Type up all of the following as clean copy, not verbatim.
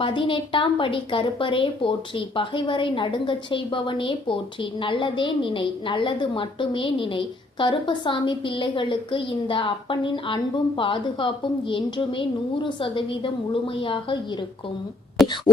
18ஆம் படி கருப்பரே போற்றி, பகைவரை நடுங்கச் செய்பவனே போற்றி, நல்லதே நினை, நல்லது மட்டுமே நினை. கருப்பசாமி பிள்ளைகளுக்கு இந்த அப்பனின் அன்பும் பாதுகாப்பும் என்றுமே 100% முழுமையாக இருக்கும்.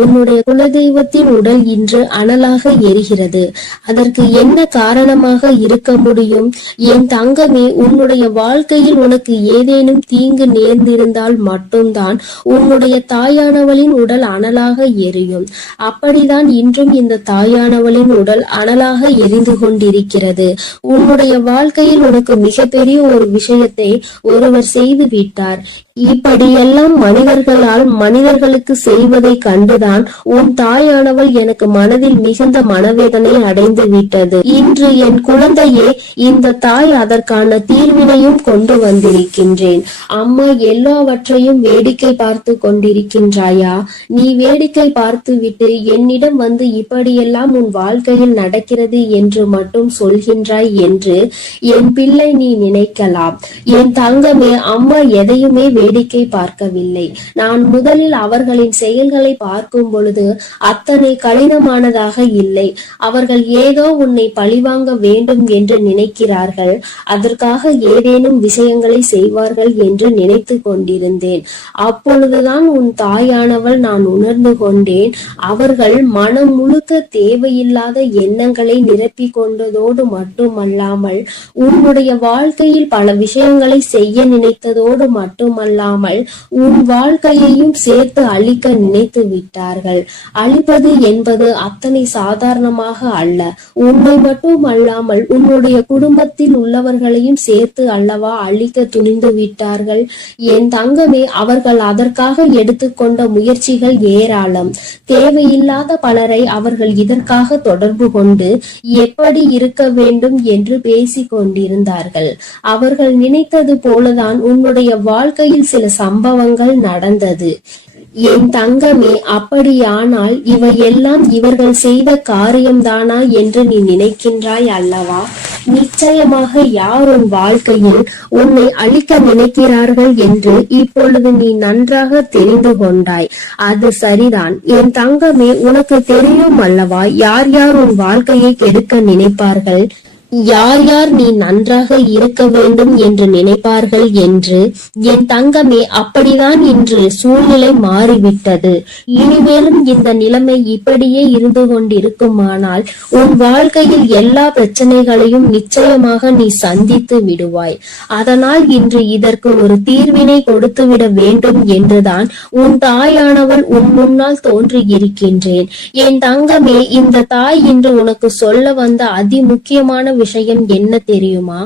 உன்னுடைய குலதெய்வத்தின் உடல் இன்று அனலாக எரிகிறது. அதற்கு என்ன காரணமாக இருக்க முடியும்? என் தங்கமே, உன்னுடைய வாழ்க்கையில் உனக்கு ஏதேனும் தீங்கு நேர்ந்திருந்தால் மட்டும்தான் உன்னுடைய தாயானவளின் உடல் அனலாக எரியும். அப்படிதான் இன்றும் இந்த தாயானவளின் உடல் அனலாக எரிந்து கொண்டிருக்கிறது. உன்னுடைய வாழ்க்கையில் உனக்கு மிகப்பெரிய ஒரு விஷயத்தை ஒருவர் செய்து விட்டார். இப்படியெல்லாம் மனிதர்களால் மனிதர்களுக்கு செய்வதை கண்டுதான் உன் தாயானவள் எனக்கு மனதில் மிகுந்த மனவேதனை அடைந்து விட்டது. இன்று என் குழந்தையே, இந்த தாய் அதற்கான தீர்வினையும் கொண்டு வந்திருக்கின்றேன். அம்மா எல்லாவற்றையும் வேடிக்கை பார்த்து கொண்டிருக்கின்றாயா? நீ வேடிக்கை பார்த்து விட்டு என்னிடம் வந்து இப்படியெல்லாம் உன் வாழ்க்கையில் நடக்கிறது என்று மட்டும் சொல்கின்றாய் என்று என் பிள்ளை நீ நினைக்கலாம். என் தங்கமே, அம்மா எதையுமே வேடிக்கை பார்க்கவில்லை. நான் முதலில் அவர்களின் செயல்களை பார்க்கும் பொழுது அத்தனை கடினமானதாக இல்லை. அவர்கள் ஏதோ உன்னை பழிவாங்க வேண்டும் என்று நினைக்கிறார்கள். அதற்காக ஏதேனும் விஷயங்களை செய்வார்கள் என்று நினைத்து கொண்டிருந்தேன். அப்பொழுதுதான் உன் தாயானவள் நான் உணர்ந்து கொண்டேன். அவர்கள் மனம் முழுக்க தேவையில்லாத எண்ணங்களை நிரப்பி கொண்டதோடு மட்டுமல்லாமல் உன்னுடைய வாழ்க்கையில் பல விஷயங்களை செய்ய நினைத்ததோடு மட்டுமல்லாமல் உன் வாழ்க்கையையும் சேர்த்து அழிக்க நினைத்து விட்டார்கள். அழிப்பது என்பது அத்தனை சாதாரணமாக அல்ல. உன்னை மட்டும் அல்லாமல் உன்னுடைய குடும்பத்தில் உள்ளவர்களையும் சேர்த்து அல்லவா அழிக்க துணிந்து விட்டார்கள். என் தங்கமே, அவர்கள் அதற்காக எடுத்துக்கொண்ட முயற்சிகள் ஏராளம். தேவையில்லாத பலரை அவர்கள் இதற்காக தொடர்பு கொண்டு எப்படி இருக்க வேண்டும் என்று பேசிக் கொண்டிருந்தார்கள். அவர்கள் நினைத்தது போலதான் உன்னுடைய வாழ்க்கையில் சில சம்பவங்கள் நடந்தது. என் தங்கமே, அப்படியானால் இவையெல்லாம் இவர்கள் செய்த காரியம்தானா என்று நீ நினைக்கின்றாய் அல்லவா? நிச்சயமாக யார் உன் வாழ்க்கையில் உன்னை அழிக்க நினைக்கிறார்கள் என்று இப்பொழுது நீ நன்றாக தெரிந்து கொண்டாய். அது சரிதான் என் தங்கமே, உனக்கு தெரியும் அல்லவா யார் யார் உன் வாழ்க்கையை கெடுக்க நினைப்பார்கள், யார் யார் நீ நன்றாக இருக்க வேண்டும் என்று நினைப்பார்கள் என்று. என் தங்கமே, அப்படிதான் இன்று சூழ்நிலை மாறிவிட்டது. இனிமேலும் இந்த நிலைமை இப்படியே இருந்து கொண்டிருக்குமானால் உன் வாழ்க்கையில் எல்லா பிரச்சனைகளையும் நிச்சயமாக நீ சந்தித்து விடுவாய். அதனால் இன்று இதற்கு ஒரு தீர்வினை கொடுத்துவிட வேண்டும் என்றுதான் உன் தாயானவள் உன் முன்னால் தோன்றி இருக்கின்றேன். என் தங்கமே, இந்த தாய் இன்று உனக்கு சொல்ல வந்த அதி முக்கியமான விஷயம் என்ன தெரியுமா?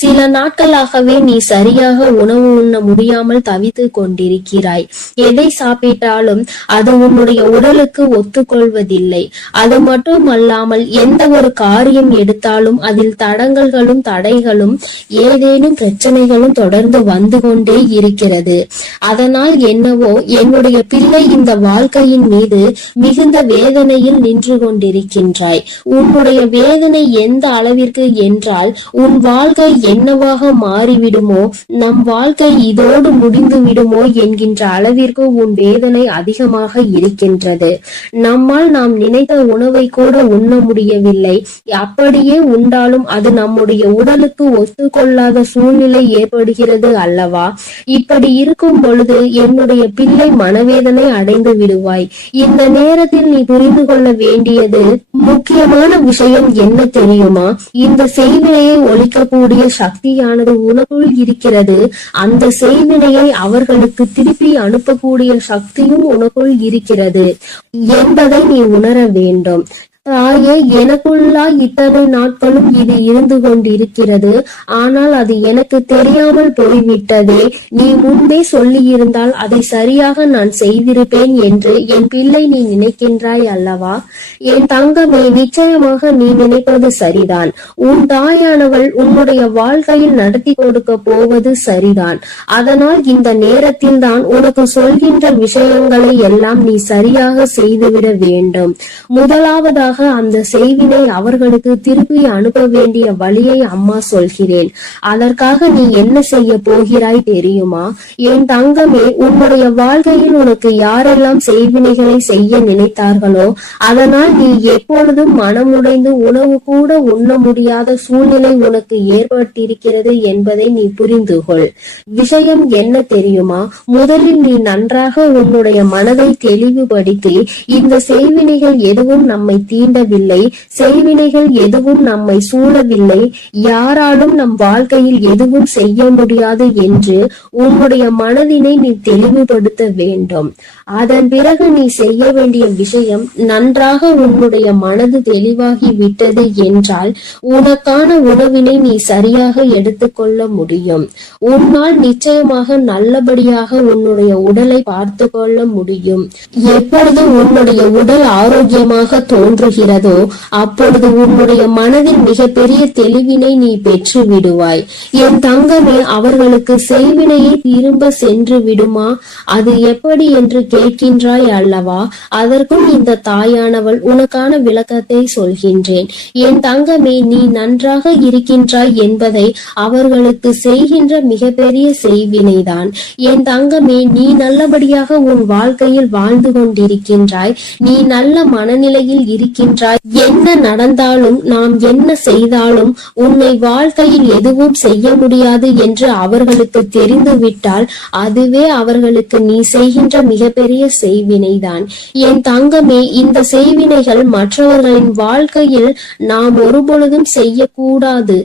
சில நாட்களாகவே நீ சரியாக உணவு உண்ண முடியாமல் தவித்து கொண்டிருக்கிறாய். எதை சாப்பிட்டாலும் அது உன்னுடைய உடலுக்கு ஒத்துக்கொள்வதில்லை. அது மட்டும் அல்லாமல் எந்த ஒரு காரியம் எடுத்தாலும் அதில் தடங்கல்களும் தடைகளும் ஏதேனும் பிரச்சனைகளும் தொடர்ந்து வந்து கொண்டே இருக்கிறது. அதனால் என்னவோ என்னுடைய பிள்ளை இந்த வாழ்க்கையின் மீது மிகுந்த வேதனையில் நின்று கொண்டிருக்கின்றாய். உன்னுடைய வேதனை எந்த அளவிற்கு என்றால் உன் வாழ்க்கை என்னவாக மாறிவிடுமோ, நம் வாழ்க்கை இதோடு முடிந்து விடுமோ என்கின்ற அளவிற்கு உன் வேதனை அதிகமாக இருக்கின்றது. நம்மால் நாம் நினைத்த உணவை கூட உண்ண முடியவில்லை. அப்படியே உண்டாலும் அது நம்முடைய உடலுக்கு ஒத்துக்கொள்ளாத சூழ்நிலை ஏற்படுகிறது அல்லவா? இப்படி இருக்கும் பொழுது என்னுடைய பிள்ளை மனவேதனை அடைந்து விடுவாய். இந்த நேரத்தில் நீ புரிந்து கொள்ள வேண்டியது முக்கியமான விஷயம் என்ன தெரியுமா? இந்த செய்வினையை ஒழிக்கக்கூடிய சக்தியானது உனக்குள் இருக்கிறது. அந்த செய்வினையை அவர்களுக்கு திருப்பி அனுப்பக்கூடிய சக்தியும் உனக்குள் இருக்கிறது என்பதை நீ உணர வேண்டும். தாயே, எனக்குள்ளா இத்தனை நாட்களும் இது இருந்து கொண்டிருக்கிறது. ஆனால் அது எனக்கு தெரியாமல் போய்விட்டதே. நீ முன்பே சொல்லி இருந்தால் அதை சரியாக நான் செய்திருப்பேன் என்று என் பிள்ளை நீ நினைக்கின்றாய் அல்லவா? என் தங்கமே, நிச்சயமாக நீ நினைப்பது சரிதான். உன் தாயானவள் உன்னுடைய வாழ்க்கையில் நடத்தி கொடுக்க போவது சரிதான். அதனால் இந்த நேரத்தில் தான் உனக்கு சொல்கின்ற விஷயங்களை எல்லாம் நீ சரியாக செய்துவிட வேண்டும். முதலாவதாக மூலமாக அந்த செய்வினை அவர்களுக்கு திருப்பி அனுப்ப வேண்டிய வழியை அம்மா சொல்கிறேன். அதற்காக நீ என்ன செய்ய போகிறாய் தெரியுமா? என் தங்கமே, உன்னுடைய வாழ்க்கையில் உனக்கு யாரெல்லாம் செய்வினைகளை செய்ய நினைத்தார்களோ அதனால் நீ எப்பொழுதும் மனமுடைந்து உணவு கூட உண்ண முடியாத சூழ்நிலை உனக்கு ஏற்பட்டிருக்கிறது என்பதை நீ புரிந்து கொள். விஷயம் என்ன தெரியுமா? முதலில் நீ நன்றாக உன்னுடைய மனதை தெளிவுபடுத்தி, இந்த செய்வினைகள் எதுவும் நம்மை தீண்டவில்லை, செய்வினைகள் எதுவும் நம்மை சூழவில்லை, யாராலும் நம் வாழ்க்கையில் எதுவும் செய்ய முடியாது என்று உன்னுடைய மனதினை நீ தெளிவுபடுத்த வேண்டும். அதன் பிறகு நீ செய்ய வேண்டிய விஷயம், நன்றாக உன்னுடைய மனது தெளிவாகி விட்டது என்றால் உனக்கான உணவினை நீ சரியாக எடுத்துக்கொள்ள முடியும். உன்னால் நிச்சயமாக நல்லபடியாக உன்னுடைய உடலை பார்த்து கொள்ள முடியும். எப்பொழுது உன்னுடைய உடல் ஆரோக்கியமாக தோன்றுகிறதோ அப்பொழுது உன்னுடைய மனதில் மிகப்பெரிய தெளிவினை நீ பெற்று விடுவாய். என் தங்கமே, அவர்களுக்கு செய்வினையை திரும்ப சென்று விடுமா? அது எப்படி என்று கேட்கின்றாய் அல்லவா? அதற்கும் இந்த தாயானவள் உனக்கான விளக்கத்தை சொல்கின்றேன். என் தங்கமே, நீ நன்றாக இருக்கின்றாய் என்பதை அவர்களுக்கு செய்கின்ற மிகப்பெரிய செய்வினைதான். என் தங்கமே, நீ நல்லபடியாக உன் வாழ்க்கையில் வாழ்ந்து கொண்டிருக்கின்றாய், நீ நல்ல மனநிலையில் இருக்கின்றாய். என்ன நடந்தாலும், நாம் என்ன செய்தாலும் உன்னை வாழ்க்கையில் எதுவும் செய்ய முடியாது என்று அவர்களுக்கு தெரிந்துவிட்டால் அதுவே அவர்களுக்கு நீ செய்கின்ற மிகப்பெரிய செய்வினைதான். என் தங்கமே, இந்த செய்வினைகள் மற்றவர்களின் வாழ்க்கையில் நாம் ஒருபொழுதும் செய்யக்கூடாது.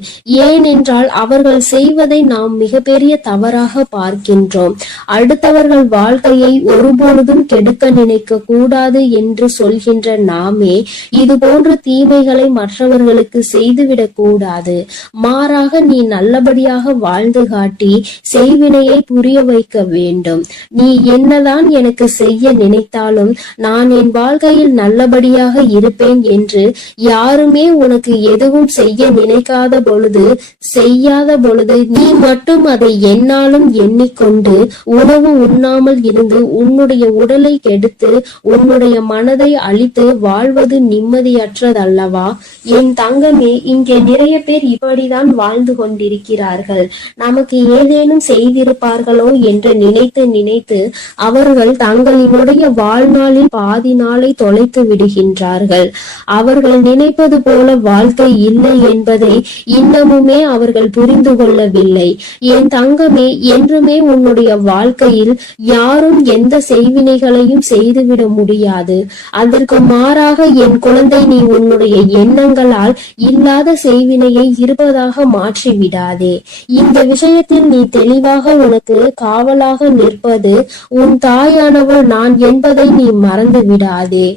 ஏனென்றால் அவர்கள் செய்வதை நாம் மிகப்பெரிய தவறாக பார்க்கின்றோம். அடுத்தவர்கள் வாழ்க்கையை ஒருபொழுதும் கெடுக்க நினைக்க கூடாது என்று சொல்கின்ற நாமே இது போன்ற தீமைகளை மற்றவர்களுக்கு செய்துவிடக் கூடாது. மாறாக நீ நல்லபடியாக வாழ்ந்து காட்டி செய்வினையை புரிய வைக்க வேண்டும். நீ என்னதான் எனக்கு செய்ய நினைத்தாலும் நான் என் வாழ்க்கையில் நல்லபடியாக இருப்பேன் என்று யாருமே உனக்கு எதுவும் செய்ய நினைக்காத பொழுது, செய்யாத பொழுது நீ மட்டும் அதை என்னாலும் எண்ணிக்கொண்டு உணவு உண்ணாமல் இருந்து உன்னுடைய உடலை கெடுத்து உன்னுடைய மனதை அழித்து வாழ்வது நிம்மதியற்றதல்லவா? என் தங்கமே, இங்கே நிறைய பேர் இப்படிதான் வாழ்ந்து கொண்டிருக்கிறார்கள். நமக்கு ஏதேனும் செய்திருப்பார்களோ என்று நினைத்து நினைத்து அவர்கள் தங்களினுடைய வாழ்நாளில் பாதி நாளை தொலைத்து விடுகின்றார்கள். அவர்கள் நினைப்பது போல வாழ்க்கை இல்லை என்பதை இன்னமுமே அவர்கள் புரிந்து கொள்ளவில்லை. என் தங்கமே, என்றுமே உன்னுடைய வாழ்க்கையில் யாரும் எந்த செய்வினைகளையும் செய்துவிட முடியாது. அதற்கு மாறாக என் குழந்தை, நீ உன்னுடைய எண்ணங்களால் இல்லாத செய்வினையை இருப்பதாக மாற்றி விடாதே. இந்த விஷயத்தில் நீ தெளிவாக உனக்கு காவலாக நிற்பது உன் தாயானவள் நான் என்பதை நீ மறந்து விடாதே.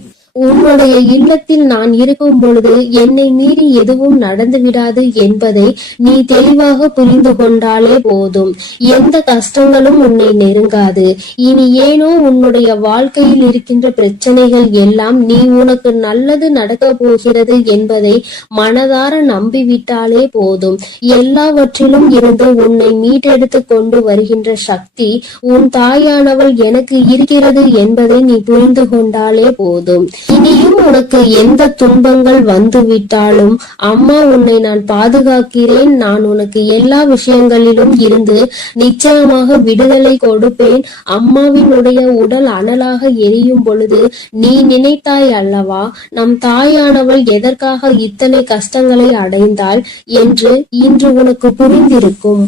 உன்னுடைய இல்லத்தில் நான் இருக்கும் பொழுது என்னை மீறி எதுவும் நடந்து விடாது என்பதை நீ தெளிவாக புரிந்து கொண்டாலே போதும். எந்த கஷ்டங்களும் உன்னை நெருங்காது. இனி ஏனோ உன்னுடைய வாழ்க்கையில் இருக்கின்ற பிரச்சனைகள் எல்லாம் நீ உனக்கு நல்லது நடக்க போகிறது என்பதை மனதார நம்பிவிட்டாலே போதும். எல்லாவற்றிலும் இருந்து உன்னை மீட்டெடுத்து கொண்டு வருகின்ற சக்தி உன் தாயானவள் எனக்கு இருக்கிறது என்பதை நீ புரிந்து கொண்டாலே போதும். இனியும் உனக்கு எந்த துன்பங்கள் வந்து விட்டாலும் அம்மா உன்னை நான் பாதுகாக்கிறேன். நான் உனக்கு எல்லா விஷயங்களிலும் இருந்து நிச்சயமாக விடுதலை கொடுப்பேன். அம்மாவினுடைய உடல் அனலாக எரியும் பொழுது நீ நினைத்தாய் அல்லவா, நம் தாயானவள் எதற்காக இத்தனை கஷ்டங்களை அடைந்தாள் என்று இன்று உனக்கு புரிந்திருக்கும்.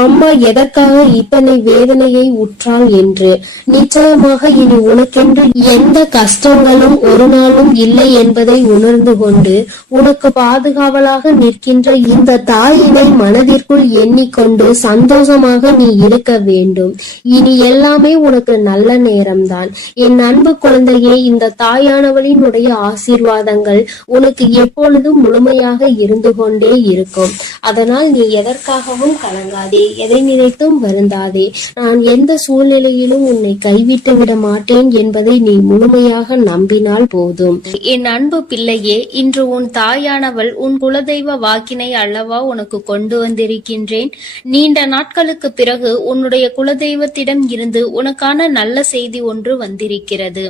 அம்மா எதற்காக இத்தனை வேதனையை உற்றாள் என்று. நிச்சயமாக இனி உனக்கென்று எந்த கஷ்டங்களும் ஒரு நாளும் இல்லை என்பதை உணர்ந்து கொண்டு உனக்கு பாதுகாவலாக நிற்கின்ற இந்த தாயினை மனதிற்குள் எண்ணிக்கொண்டு சந்தோஷமாக நீ இருக்க வேண்டும். இனி எல்லாமே உனக்கு நல்ல நேரம்தான். என் அன்பு குழந்தையே, இந்த தாயானவளினுடைய ஆசீர்வாதங்கள் உனக்கு எப்பொழுதும் முழுமையாக இருந்து கொண்டே இருக்கும். அதனால் நீ எதற்காகவும் கலங்காதே, எதை நினைத்தும் வருந்தாதே. நான் எந்த சூழ்நிலையிலும் உன்னை கைவிட்டு விட மாட்டேன் என்பதை நீ முழுமையாக நம்பினால் போதும். என் அன்பு பிள்ளையே, இன்று உன் தாயானவள் உன் குலதெய்வ வாக்கினை அல்லவா உனக்கு கொண்டு வந்திருக்கின்றேன். நீண்ட நாட்களுக்கு பிறகு உன்னுடைய குலதெய்வத்திடம் இருந்து உனக்கான நல்ல செய்தி ஒன்று வந்திருக்கிறது.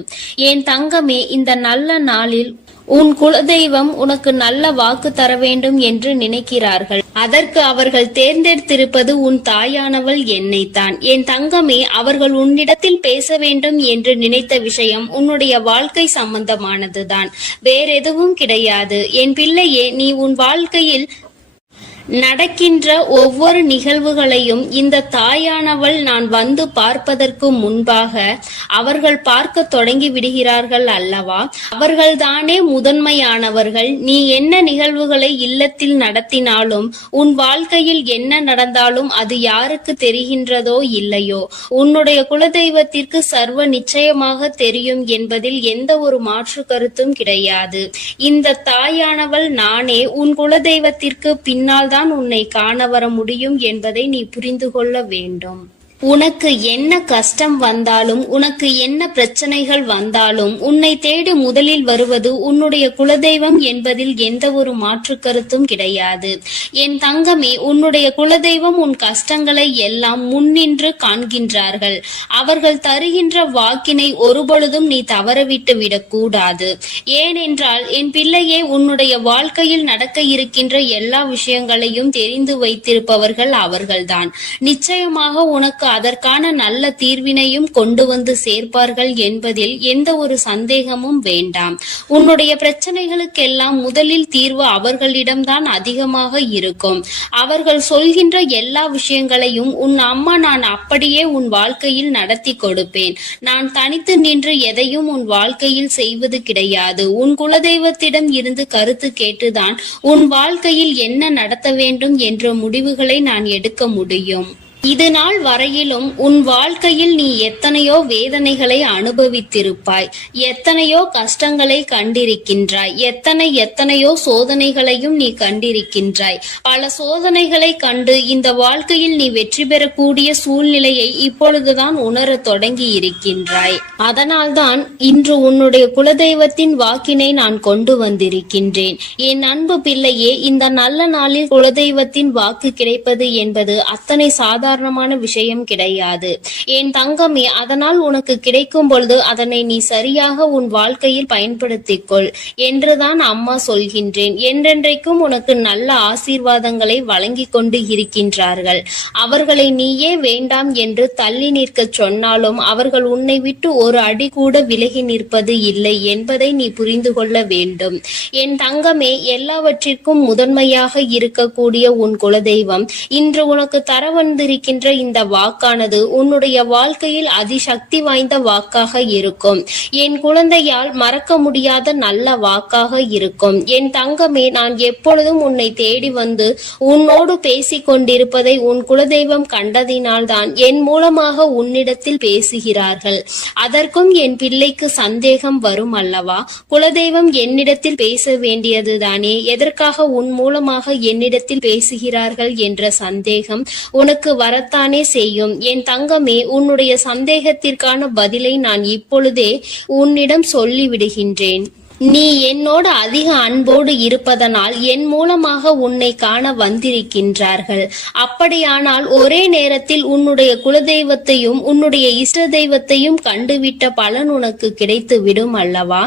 என் தங்கமே, இந்த நல்ல நாளில் உன் குலதெய்வம் உனக்கு நல்ல வாக்கு தர வேண்டும் என்று நினைக்கிறார்கள். அதற்கு அவர்கள் தேர்ந்தெடுத்திருப்பது உன் தாயானவள் என்னைத்தான். என் தங்கமே, அவர்கள் உன்னிடத்தில் பேச வேண்டும் என்று நினைத்த விஷயம் உன்னுடைய வாழ்க்கை சம்பந்தமானதுதான், வேறெதுவும் கிடையாது. என் பிள்ளையே, நீ உன் வாழ்க்கையில் நடக்கின்ற ஒவ்வொரு நிகழ்வுகளையும் இந்த தாயானவள் நான் வந்து பார்ப்பதற்கு முன்பாக அவர்கள் பார்க்க தொடங்கி விடுகிறார்கள் அல்லவா? அவர்கள்தானே முதன்மையானவர்கள். நீ என்ன நிகழ்வுகளை இல்லத்தில் நடத்தினாலும், உன் வாழ்க்கையில் என்ன நடந்தாலும் அது யாருக்கு தெரிகின்றதோ இல்லையோ, உன்னுடைய குலதெய்வத்திற்கு சர்வ நிச்சயமாக தெரியும் என்பதில் எந்த ஒரு மாற்று கருத்தும் கிடையாது. இந்த தாயானவள் நானே உன் குலதெய்வத்திற்கு பின்னால் தான் உன்னை காண வர முடியும் என்பதை நீ புரிந்து கொள்ள வேண்டும். உனக்கு என்ன கஷ்டம் வந்தாலும், உனக்கு என்ன பிரச்சனைகள் வந்தாலும், உன்னை தேடி முதலில் வருவது உன்னுடைய குலதெய்வம் என்பதில் எந்த ஒரு மாற்று கருத்தும் கிடையாது. என் தங்கமே, உன்னுடைய குலதெய்வம் உன் கஷ்டங்களை எல்லாம் முன்னின்று காண்கின்றார்கள். அவர்கள் தருகின்ற வாக்கினை ஒருபொழுதும் நீ தவறவிட்டு விடக்கூடாது. ஏனென்றால் என் பிள்ளையே, உன்னுடைய வாழ்க்கையில் நடக்க இருக்கின்ற எல்லா விஷயங்களையும் தெரிந்து வைத்திருப்பவர்கள் அவர்கள்தான். நிச்சயமாக உனக்கு அதற்கான நல்ல தீர்வினையும் கொண்டு வந்து சேர்ப்பார்கள் என்பதில் எந்த ஒரு சந்தேகமும் வேண்டாம். உன்னுடைய பிரச்சனைகளுக்கெல்லாம் முதலில் தீர்வு அவர்களிடம்தான் அதிகமாக இருக்கும். அவர்கள் சொல்கின்ற எல்லா விஷயங்களையும் உன் அம்மா நான் அப்படியே உன் வாழ்க்கையில் நடத்தி கொடுப்பேன். நான் தனித்து நின்று எதையும் உன் வாழ்க்கையில் செய்வது கிடையாது. உன் குலதெய்வத்திடம் இருந்து கருத்து கேட்டுதான் உன் வாழ்க்கையில் என்ன நடத்த வேண்டும் என்ற முடிவுகளை நான் எடுக்க முடியும். இது நாள் வரையிலும் உன் வாழ்க்கையில் நீ எத்தனையோ வேதனைகளை அனுபவித்திருப்பாய், எத்தனையோ கஷ்டங்களை கண்டிருக்கின்றாய், எத்தனையோ சோதனைகளையும் நீ கண்டிருக்கின்றாய். பல சோதனைகளை கண்டு இந்த வாழ்க்கையில் நீ வெற்றி பெறக்கூடிய சூழ்நிலையை இப்பொழுதுதான் உணர தொடங்கி இருக்கின்றாய். அதனால்தான் இன்று உன்னுடைய குலதெய்வத்தின் வாக்கினை நான் கொண்டு வந்திருக்கின்றேன். என் அன்பு பிள்ளையே, இந்த நல்ல நாளில் குலதெய்வத்தின் வாக்கு கிடைப்பது என்பது அத்தனை சாதாரணமான விஷயம் கிடையாது. என் தங்கமே, அதனால் உனக்கு கிடைக்கும் பொழுது அதனை நீ சரியாக உன் வாழ்க்கையில் பயன்படுத்திக் கொள் என்றுதான் அம்மா சொல்கின்றேன். என்றென்றைக்கும் உனக்கு நல்ல ஆசீர்வாதங்களை வழங்கி கொண்டு இருக்கின்றார்கள். அவர்களை நீயே வேண்டாம் என்று தள்ளி நிற்க சொன்னாலும் அவர்கள் உன்னை விட்டு ஒரு அடி கூட விலகி நிற்பது இல்லை என்பதை நீ புரிந்து கொள்ள வேண்டும். என் தங்கமே, எல்லாவற்றிற்கும் முதன்மையாக இருக்கக்கூடிய உன் குலதெய்வம் இன்று உனக்கு தர வந்திருக்கின்ற இந்த வாக்கானது உன்னுடைய வாழ்க்கையில் அதிசக்தி வாய்ந்த வாக்காக இருக்கும். என் குழந்தையால் மறக்க முடியாத நல்ல வாக்காக இருக்கும். என் தங்கமே, நான் எப்பொழுதும் உன்னை தேடி வந்து உன்னோடு பேசிக் கொண்டிருப்பதை உன் குலதெய்வம் கண்டதினால்தான் என் மூலமாக உன்னிடத்தில் பேசுகிறார்கள். அதற்கும் என் பிள்ளைக்கு சந்தேகம் வரும் அல்லவா? குலதெய்வம் என்னிடத்தில் பேச வேண்டியதுதானே, எதற்காக உன் மூலமாக என்னிடத்தில் பேசுகிறார்கள் என்ற சந்தேகம் உனக்கு வரத்தானே செய்யும். என் தங்கமே, உன்னுடைய சந்தேகத்திற்கான பதிலை நான் இப்பொழுதே உன்னிடம் சொல்லிவிடுகின்றேன். நீ என்னோடு அதிக அன்போடு இருப்பதனால் என் மூலமாக உன்னை காண வந்திருக்கின்றார்கள். அப்படியானால் ஒரே நேரத்தில் உன்னுடைய குலதெய்வத்தையும் உன்னுடைய இஷ்ட தெய்வத்தையும் கண்டுவிட்ட பலன் உனக்கு கிடைத்து விடும் அல்லவா?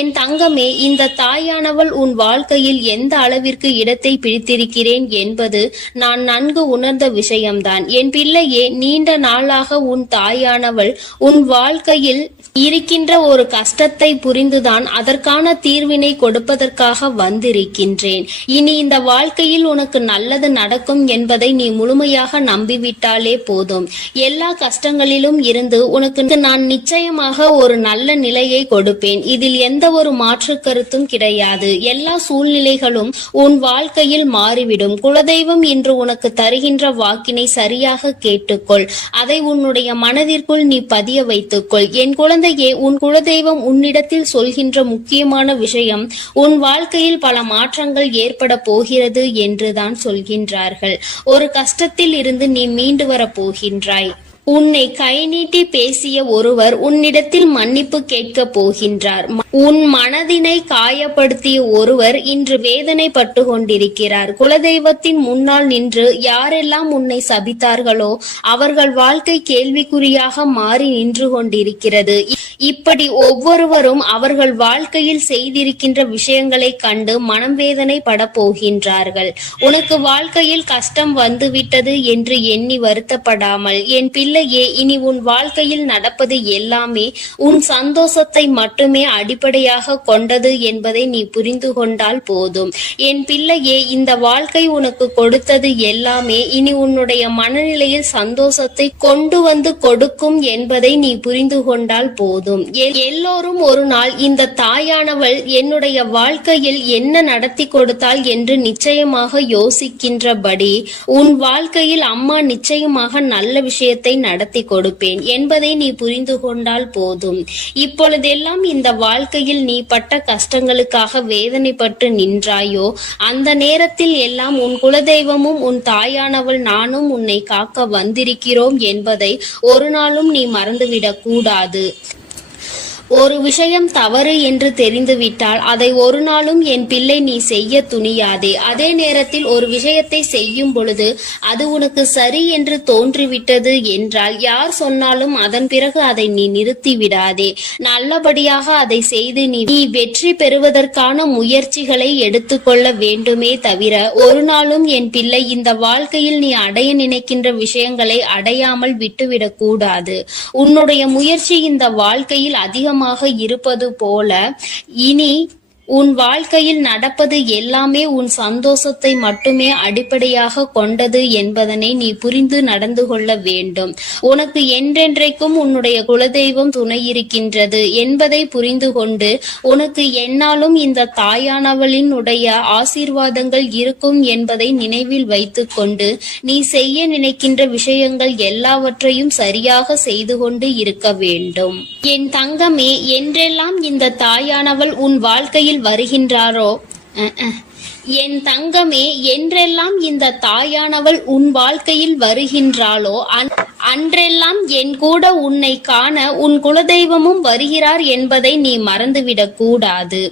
என் தங்கமே, இந்த தாயானவள் உன் வாழ்க்கையில் எந்த அளவிற்கு இடத்தை பிடித்திருக்கிறேன் என்பது நான் நன்கு உணர்ந்த விஷயம்தான். என் பிள்ளையே, நீண்ட நாளாக உன் தாயானவள் உன் வாழ்க்கையில் இருக்கின்ற ஒரு கஷ்டத்தை புரிந்துதான் அதற்கான தீர்வினை கொடுப்பதற்காக வந்திருக்கின்றேன். இனி இந்த வாழ்க்கையில் உனக்கு நல்லது நடக்கும் என்பதை நீ முழுமையாக நம்பிவிட்டாலே போதும். எல்லா கஷ்டங்களிலும் இருந்து உனக்கு நான் நிச்சயமாக ஒரு நல்ல நிலையை கொடுப்பேன். இதில் எந்த ஒரு மாற்று கருத்தும் கிடையாது. எல்லா சூழ்நிலைகளும் உன் வாழ்க்கையில் மாறிவிடும். குலதெய்வம் இன்று உனக்கு தருகின்ற வாக்கினை சரியாக கேட்டுக்கொள். அதை உன்னுடைய மனதிற்குள் நீ பதிய வைத்துக்கொள். என் குழந்தையே, உன் குலதெய்வம் உன்னிடத்தில் சொல்கின்ற முக்கியமான விஷயம் உன் வாழ்க்கையில் பல மாற்றங்கள் ஏற்பட போகிறது என்றுதான் சொல்கின்றார்கள். ஒரு கஷ்டத்தில் இருந்து நீ மீண்டு வர போகின்றாய். உன்னை கை நீட்டி பேசிய ஒருவர் உன்னிடத்தில் மன்னிப்பு கேட்கப் போகின்றார். உன் மனதினை காயப்படுத்திய ஒருவர் இன்று வேதனைப்பட்டு கொண்டிருக்கிறார். குலதெய்வத்தின் முன்னால் நின்று யாரெல்லாம் உன்னை சபித்தார்களோ அவர்கள் வாழ்க்கை கேள்விக்குறியாக மாறி நின்று கொண்டிருக்கிறது. இப்படி ஒவ்வொருவரும் அவர்கள் வாழ்க்கையில் செய்திருக்கின்ற விஷயங்களை கண்டு மனம் வேதனை பட போகின்றார்கள். உனக்கு வாழ்க்கையில் கஷ்டம் வந்துவிட்டது என்று எண்ணி வருத்தப்படாமல், என் பிள்ளையே, இனி உன் வாழ்க்கையில் நடப்பது எல்லாமே உன் சந்தோஷத்தை மட்டுமே அடிப்படையாக கொண்டது என்பதை நீ புரிந்து கொண்டால் போதும். என் பிள்ளையே, இந்த வாழ்க்கை உனக்கு கொடுத்தது எல்லாமே இனி உன்னுடைய மனநிலையில் சந்தோஷத்தை கொண்டு வந்து கொடுக்கும் என்பதை நீ புரிந்து கொண்டால் போதும். எல்லோரும் ஒரு நாள் இந்த தாயானவள் என்னுடைய வாழ்க்கையில் என்ன நடத்தி கொடுத்தாள் என்று நிச்சயமாக யோசிக்கின்றபடி உன் வாழ்க்கையில் அம்மா நிச்சயமாக நல்ல விஷயத்தை நடத்தி கொடுப்பேன் என்பதை நீ புரிந்து கொண்டால் போதும். இப்பொழுதெல்லாம் இந்த வாழ்க்கையில் நீ பட்ட கஷ்டங்களுக்காக வேதனைப்பட்டு நின்றாயோ, அந்த நேரத்தில் எல்லாம் உன் குலதெய்வமும் உன் தாயானவள் நானும் உன்னை காக்க வந்திருக்கிறோம் என்பதை ஒரு நாளும் நீ மறந்துவிடக் கூடாது. ஒரு விஷயம் தவறு என்று தெரிந்துவிட்டால் அதை ஒரு நாளும் என் பிள்ளை நீ செய்ய துணியாதே. அதே நேரத்தில் ஒரு விஷயத்தை செய்யும் பொழுது அது உனக்கு சரி என்று தோன்றிவிட்டது என்றால் யார் சொன்னாலும் அதன் பிறகு அதை நீ நிறுத்தி விடாதே. நல்லபடியாக அதை செய்து நீ வெற்றி பெறுவதற்கான முயற்சிகளை எடுத்துக்கொள்ள வேண்டுமே தவிர ஒரு நாளும் என் பிள்ளை இந்த வாழ்க்கையில் நீ அடைய நினைக்கின்ற விஷயங்களை அடையாமல் விட்டுவிடக் கூடாது. உன்னுடைய முயற்சி இந்த வாழ்க்கையில் அதிகம் இருப்பது போல இனி உன் வாழ்க்கையில் நடப்பது எல்லாமே உன் சந்தோஷத்தை மட்டுமே அடிப்படையாக கொண்டது என்பதனை நீ புரிந்து நடந்து கொள்ள வேண்டும். உனக்கு என்றென்றைக்கும் உன்னுடைய குலதெய்வம் துணை இருக்கின்றது என்பதை புரிந்து கொண்டு உனக்கு என்னாலும் இந்த தாயானவளின் உடைய ஆசீர்வாதங்கள் இருக்கும் என்பதை நினைவில் வைத்துக் கொண்டு நீ செய்ய நினைக்கின்ற விஷயங்கள் எல்லாவற்றையும் சரியாக செய்து கொண்டு இருக்க வேண்டும். என் தங்கமே, என்றெல்லாம் இந்த தாயானவள் உன் வாழ்க்கையில் வருகின்றாரோ என் தங்கமே, என்றெல்லாம் இந்த தாயானவள் உன் வாழ்க்கையில் வருகின்றாளோ அன்றெல்லாம் என் கூட உன்னை காண உன் குலதெய்வமும் வருகிறார் என்பதை நீ மறந்துவிடக் கூடாது.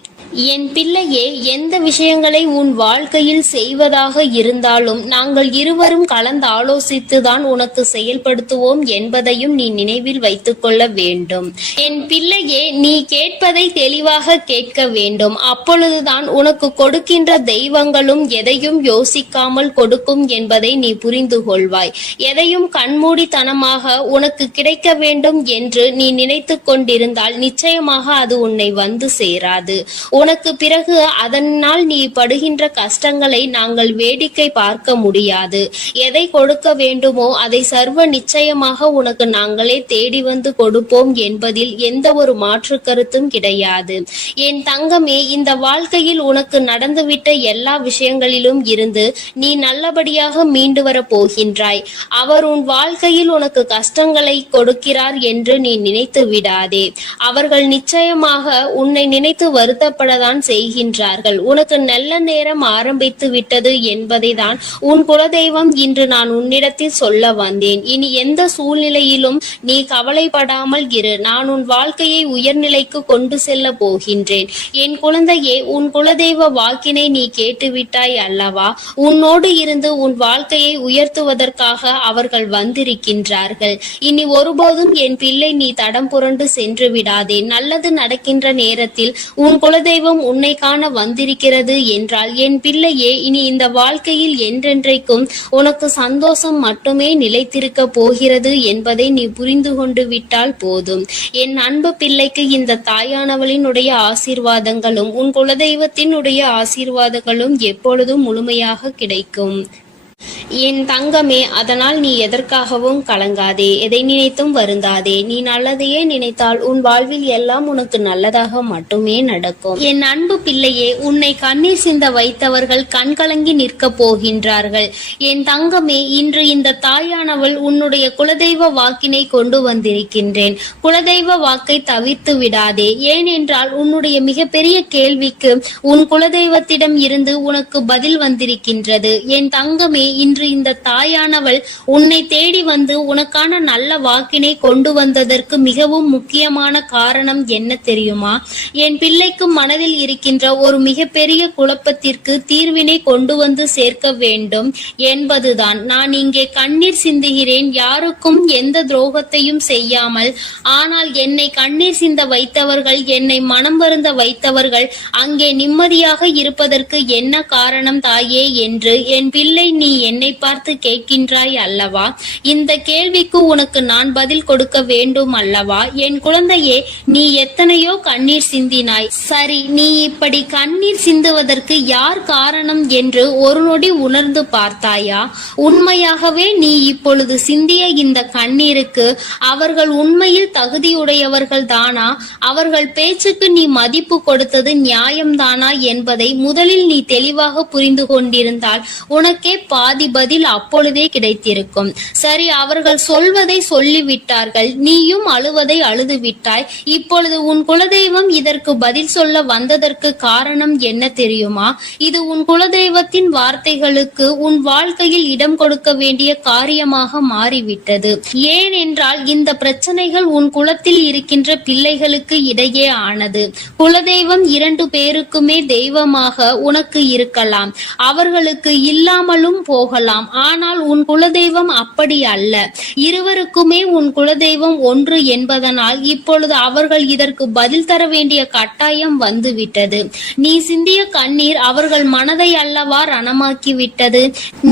என் பிள்ளையே, எந்த விஷயங்களை உன் வாழ்க்கையில் செய்வதாக இருந்தாலும் நாங்கள் இருவரும் கலந்து ஆலோசித்துதான் உனக்கு செயல்படுத்துவோம் என்பதையும் நீ நினைவில் வைத்துக் கொள்ள வேண்டும். என் பிள்ளையே, நீ கேட்பதை தெளிவாக கேட்க வேண்டும். அப்பொழுதுதான் உனக்கு கொடுக்கின்ற தெய்வங்களும் எதையும் யோசிக்காமல் கொடுக்கும் என்பதை நீ புரிந்து கொள்வாய். எதையும் கண்மூடித்தனமாக உனக்கு கிடைக்க வேண்டும் என்று நீ நினைத்து கொண்டிருந்தால் நிச்சயமாக அது உன்னை வந்து சேராது. உனக்கு பிறகு அதனால் நீ படுகின்ற கஷ்டங்களை நாங்கள் வேடிக்கை பார்க்க முடியாது. எதை கொடுக்க வேண்டுமோ அதை சர்வ நிச்சயமாக உனக்கு நாங்களே தேடி வந்து கொடுப்போம் என்பதில் எந்த ஒரு மாற்று கருத்தும் கிடையாது. என் தங்கமே, இந்த வாழ்க்கையில் உனக்கு நடந்துவிட்ட எல்லா விஷயங்களிலும் இருந்து நீ நல்லபடியாக மீண்டு வர போகின்றாய். அவர் உன் வாழ்க்கையில் உனக்கு கஷ்டங்களை கொடுக்கிறார் என்று நீ நினைத்து விடாதே. அவர்கள் நிச்சயமாக உன்னை நினைத்து வருத்தப்படதான் செய்கின்றார்கள். உனக்கு நல்ல நேரம் ஆரம்பித்து விட்டது என்பதை தான் உன் குலதெய்வம் இன்று நான் உன்னிடத்தில் சொல்ல வந்தேன். இனி எந்த சூழ்நிலையிலும் நீ கவலைப்படாமல் இரு. நான் உன் வாழ்க்கையை உயர்நிலைக்கு கொண்டு செல்ல போகின்றேன். என் குழந்தையே, உன் குலதெய்வ வாக்கினை நீ கேட்டுவிட்டாய் அல்லவா? உன்னோடு இருந்து உன் வாழ்க்கையை உயர்த்துவதற்காக அவர்கள் வந்திருக்கின்றார்கள். இனி ஒருபோதும் என் பிள்ளை நீ தடம் புரண்டு சென்று விடாதே. நல்லது நடக்கின்ற நேரத்தில் உன் குலதெய்வம் உன்னை காண வந்திருக்கிறது என்றால் என் பிள்ளையே, இனி இந்த வாழ்க்கையில் என்றென்றைக்கும் உனக்கு சந்தோஷம் மட்டுமே நிலைத்திருக்க போகிறது என்பதை நீ புரிந்து கொண்டு விட்டால் போதும். என் அன்பு பிள்ளைக்கு இந்த தாயானவளினுடைய ஆசீர்வாதங்களும் உன் குலதெய்வத்தினுடைய ஆசீர்வாதங்களும் எப்பொழுதும் முழுமையாக கிடைக்கும். என் தங்கமே, அதனால் நீ எதற்காகவும் கலங்காதே, எதை நினைத்தும் வருந்தாதே. நீ நல்லதையே நினைத்தால் உன் வாழ்வில் எல்லாம் உனக்கு நல்லதாக மட்டுமே நடக்கும். என் அன்பு பிள்ளையே, உன்னை கண்ணீர் சிந்த வைத்தவர்கள் கண்கலங்கி நிற்க போகின்றார்கள். என் தங்கமே, இன்று இந்த தாயானவள் உன்னுடைய குலதெய்வ வாக்கினை கொண்டு வந்திருக்கின்றேன். குலதெய்வ வாக்கை தவிர்த்து விடாதே. ஏனென்றால் உன்னுடைய மிகப்பெரிய கேள்விக்கு உன் குலதெய்வத்திடம் இருந்து உனக்கு பதில் வந்திருக்கின்றது. என் தங்கமே, இந்த இன்று இந்த தாயானவள் உன்னை தேடி வந்து உனக்கான நல்ல வாக்கினை கொண்டு வந்ததற்கு மிகவும் முக்கியமான காரணம் என்ன தெரியுமா? என் பிள்ளைக்கு மனதில் இருக்கின்ற ஒரு மிகப்பெரிய குழப்பத்திற்கு தீர்வினை கொண்டு வந்து சேர்க்க வேண்டும் என்பதுதான். நான் இங்கே கண்ணீர் சிந்துகிறேன், யாருக்கும் எந்த துரோகத்தையும் செய்யாமல். ஆனால் என்னை கண்ணீர் சிந்த வைத்தவர்கள், என்னை மனம் வருந்த வைத்தவர்கள் அங்கே நிம்மதியாக இருப்பதற்கு என்ன காரணம் தாயே என்று என் பிள்ளை நீ என்னை பார்த்து கேட்கின்றாய் அல்லவா? இந்த கேள்விக்கு உனக்கு நான் பதில் கொடுக்க வேண்டும் அல்லவா? என் குழந்தையே, நீ எத்தனையோ கண்ணீர் சிந்தினாய். சரி, நீ இப்படி கண்ணீர் சிந்துவதற்கு யார் காரணம் என்று ஒரு நொடி உணர்ந்து பார்த்தாயா? உண்மையாகவே நீ இப்பொழுது சிந்திய இந்த கண்ணீருக்கு அவர்கள் உண்மையில் தகுதியுடையவர்கள் தானா? அவர்கள் பேச்சுக்கு நீ மதிப்பு கொடுத்தது நியாயம்தானா என்பதை முதலில் நீ தெளிவாக புரிந்து கொண்டிருந்தால் உனக்கே பாதி பதில் அப்பொழுதே கிடைத்திருக்கும். சரி, அவர்கள் சொல்வதை சொல்லிவிட்டார்கள், நீயும் அழுவதை அழுது விட்டாய். இப்பொழுது உன் குலதெய்வம் இதற்கு பதில் சொல்ல வந்ததற்கு காரணம் என்ன தெரியுமா? இது உன் குலதெய்வத்தின் வார்த்தைகளுக்கு உன் வாழ்க்கையில் இடம் கொடுக்க வேண்டிய காரியமாக மாறிவிட்டது. ஏனென்றால் இந்த பிரச்சனைகள் உன் குலத்தில் இருக்கின்ற பிள்ளைகளுக்கு இடையே ஆனது. குலதெய்வம் 2 பேருக்குமே தெய்வமாக உனக்கு இருக்கலாம், அவர்களுக்கு இல்லாமலும் போகலாம். ஆனால் உன் குலதெய்வம் அப்படி அல்ல. இருவருக்குமே உன் குலதெய்வம் ஒன்று என்பதனால் இப்பொழுது அவர்கள் இதற்கு பதில் தர வேண்டிய கட்டாயம் வந்துவிட்டது. நீ சிந்திய கண்ணீர் அவர்கள் மனதை அல்லவா ரணமாக்கி விட்டது.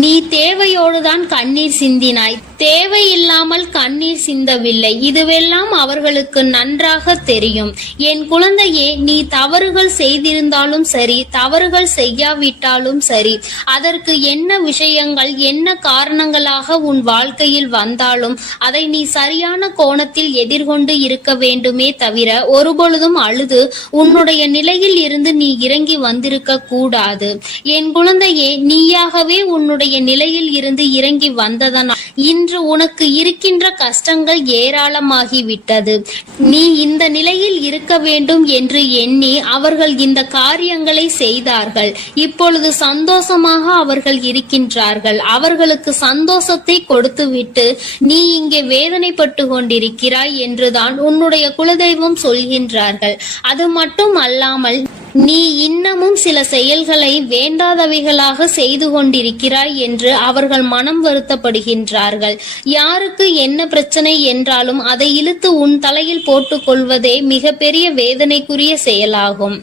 நீ தேவையோடுதான் கண்ணீர் சிந்தினாய், தேவையில்லாமல் கண்ணீர் சிந்தவில்லை. இதுவெல்லாம் அவர்களுக்கு நன்றாக தெரியும். என் குழந்தையே, நீ தவறுகள் செய்திருந்தாலும் சரி, தவறுகள் செய்யாவிட்டாலும் சரி, அதற்கு என்ன விஷயங்கள் என்ன காரணங்களாக உன் வாழ்க்கையில் வந்தாலும் அதை நீ சரியான கோணத்தில் எதிர்கொண்டு இருக்க வேண்டுமே தவிர ஒருபொழுதும் அழுது உன்னுடைய நிலையில் இருந்து நீ இறங்கி வந்திருக்க கூடாது. என் குழந்தையே, நீயாகவே உன்னுடைய நிலையில் இருந்து இறங்கி வந்ததனால் இன்று உனக்கு இருக்கின்ற கஷ்டங்கள் ஏராளமாகிவிட்டது. நீ இந்த நிலையில் இருக்க வேண்டும் என்று எண்ணி அவர்கள் இந்த காரியங்களை செய்தார்கள். இப்பொழுது சந்தோஷமாக அவர்கள் இருக்கின்றார்கள். அவர்களுக்கு சந்தோஷத்தை கொடுத்துவிட்டு நீ இங்கே வேதனைப்பட்டு கொண்டிருக்கிறாய் என்றுதான் உன்னுடைய குலதெய்வம் சொல்கின்றார்கள். அது மட்டும் அல்லாமல் நீ இன்னமும் சில செயல்களை வேண்டாதவைகளாக செய்து கொண்டிருக்கிறாய் என்று அவர்கள் மனம் வருத்தப்படுகின்றார்கள். யாருக்கு என்ன பிரச்சனை என்றாலும் அதை இழுத்து உன் தலையில் போட்டுக் கொள்வதே மிகப்பெரிய வேதனைக்குரிய செயலாகும்.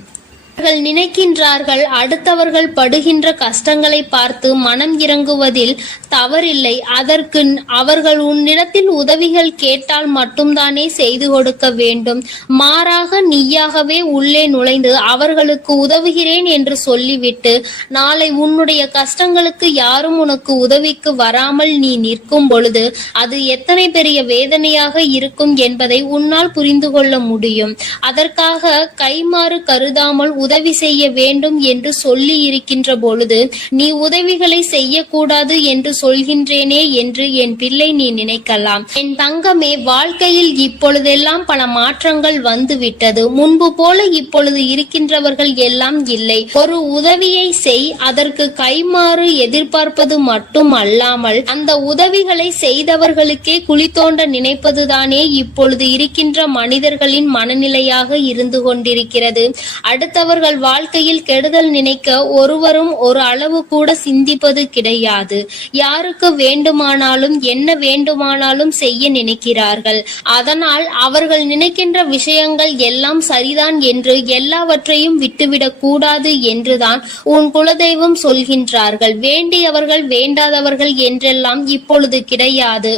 அவர்கள் நினைக்கின்றார்கள் அடுத்தவர்கள் படுகின்ற கஷ்டங்களை பார்த்து மனம் இறங்குவதில் தவறில்லை. அதற்கு அவர்கள் உன்னிடத்தில் உதவிகள் கேட்டால் மட்டும்தானே செய்து கொடுக்க வேண்டும். மாறாக நீயாகவே உள்ளே நுழைந்து அவர்களுக்கு உதவுகிறேன் என்று சொல்லிவிட்டு நாளை உன்னுடைய கஷ்டங்களுக்கு யாரும் உனக்கு உதவிக்கு வராமல் நீ நிற்கும் பொழுது அது எத்தனை பெரிய வேதனையாக இருக்கும் என்பதை உன்னால் புரிந்து கொள்ள முடியும். அதற்காக கைமாறு கருதாமல் உதவி செய்ய வேண்டும் என்று சொல்லி இருக்கின்ற பொழுது நீ உதவிகளை செய்யக்கூடாது என்று சொல்கின்றேனே என்று என் பிள்ளை நீ நினைக்கலாம். என் தங்கமே, வாழ்க்கையில் இப்பொழுதெல்லாம் பல மாற்றங்கள் வந்துவிட்டது. முன்பு போல இப்பொழுது இருக்கின்றவர்கள் எல்லாம் இல்லை. ஒரு உதவியை செய், அதற்கு கைமாறு எதிர்பார்ப்பது மட்டும் அல்லாமல் அந்த உதவிகளை செய்தவர்களுக்கே குழி தோண்ட நினைப்பதுதானே இப்பொழுது இருக்கின்ற மனிதர்களின் மனநிலையாக இருந்து கொண்டிருக்கிறது. அடுத்தவர்கள் வாழ்க்கையில் கெடுதல் நினைக்க ஒருவரும் ஒரு அளவு கூட சிந்திப்பது கிடையாது. யாருக்கு வேண்டுமானாலும் என்ன வேண்டுமானாலும் செய்ய நினைக்கிறார்கள். அதனால் அவர்கள் நினைக்கின்ற விஷயங்கள் எல்லாம் சரிதான் என்று எல்லாவற்றையும் விட்டுவிடக் கூடாது என்றுதான் உன் குலதெய்வம் சொல்கின்றார்கள். வேண்டியவர்கள் வேண்டாதவர்கள் என்றெல்லாம் இப்பொழுது கிடையாது.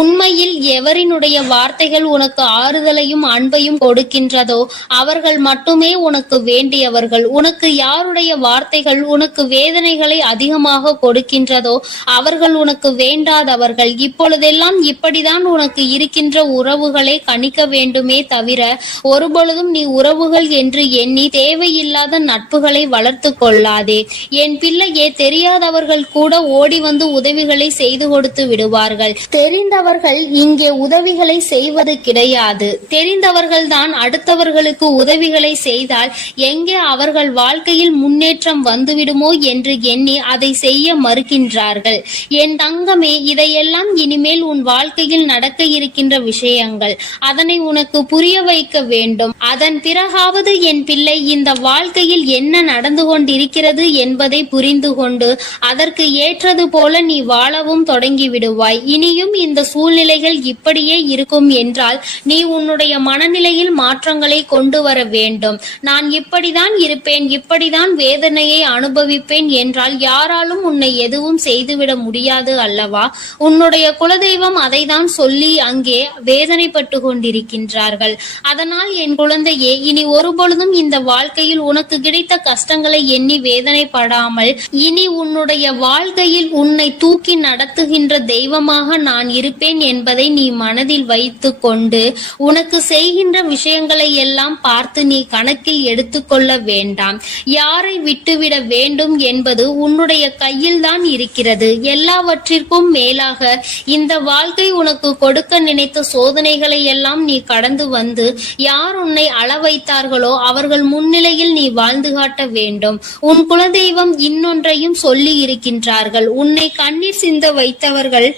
உண்மையில் எவரினுடைய வார்த்தைகள் உனக்கு ஆறுதலையும் அன்பையும் கொடுக்கின்றதோ அவர்கள் மட்டுமே உனக்கு வேண்டியவர்கள். உனக்கு யாருடைய வார்த்தைகள் உனக்கு வேதனைகளை அதிகமாக கொடுக்கின்றதோ அவர்கள் உனக்கு வேண்டாதவர்கள். இப்பொழுதெல்லாம் இப்படிதான் உனக்கு இருக்கின்ற உறவுகளை கணிக்க வேண்டுமே தவிர ஒருபொழுதும் நீ உறவுகள் என்று எண்ணி தேவையில்லாத நட்புகளை வளர்த்து கொள்ளாதே. என் பிள்ளையே, தெரியாதவர்கள் கூட ஓடி வந்து உதவிகளை செய்து கொடுத்து விடுவார்கள். தெரிந்தவர்கள் இங்கே உதவிகளை செய்வது கிடையாது. தெரிந்தவர்கள் தான் அடுத்தவர்களுக்கு உதவிகளை செய்தால் எங்கே எங்கே அவர்கள் வாழ்க்கையில் முன்னேற்றம் வந்துவிடுமோ என்று எண்ணி அதை செய்ய மறுக்கின்றார்கள். என் தங்கமே, இதையெல்லாம் இனிமேல் உன் வாழ்க்கையில் நடக்க இருக்கின்ற விஷயங்கள். அதனை உனக்கு புரிய வைக்க வேண்டும். அதன் பிறகாவது என் பிள்ளை இந்த வாழ்க்கையில் என்ன நடந்து கொண்டிருக்கிறது என்பதை புரிந்து கொண்டு அதற்கு ஏற்றது போல நீ வாழவும் தொடங்கி விடுவாய். இனியும் இந்த சூழ்நிலைகள் இப்படியே இருக்கும் என்றால் நீ உன்னுடைய மனநிலையில் மாற்றங்களை கொண்டு வர வேண்டும். நான் இப்படிதான் இருப்பேன், இப்படிதான் வேதனையை அனுபவிப்பேன் என்றால் யாராலும் உன்னை எதுவும் செய்துவிட முடியாது அல்லவா? உன்னுடைய குலதெய்வம் அதை தான் சொல்லி அங்கே வேதனைப்பட்டு கொண்டிருக்கின்றார்கள். அதனால் என் குழந்தையே, இனி ஒருபொழுதும் இந்த வாழ்க்கையில் உனக்கு கிடைத்த கஷ்டங்களை எண்ணி வேதனைப்படாமல் இனி உன்னுடைய வாழ்க்கையில் உன்னை தூக்கி நடத்துகின்ற தெய்வமாக நான் இருப்பேன் என்பதை நீ மனதில் வைத்து கொண்டு உனக்கு செய்கின்ற விஷயங்களை எல்லாம் பார்த்து நீ கணக்கில் எடுத்துக்கொள்ள வேண்டாம். யாரை விட்டுவிட வேண்டும் என்பது உன்னுடைய கையில் தான் இருக்கிறது. எல்லாவற்றிற்கும் மேலாக இந்த வாழ்க்கை உனக்கு கொடுக்க நினைத்த சோதனைகளை எல்லாம் நீ கடந்து வந்து யார் உன்னை அள வைத்தார்களோ அவர்கள் முன்னிலையில் நீ வாழ்ந்து காட்ட வேண்டும். உன் குலதெய்வம் இன்னொன்றையும் சொல்லி இருக்கின்றார்கள். உன்னை கண்ணீர் சிந்த வைத்தவர்கள்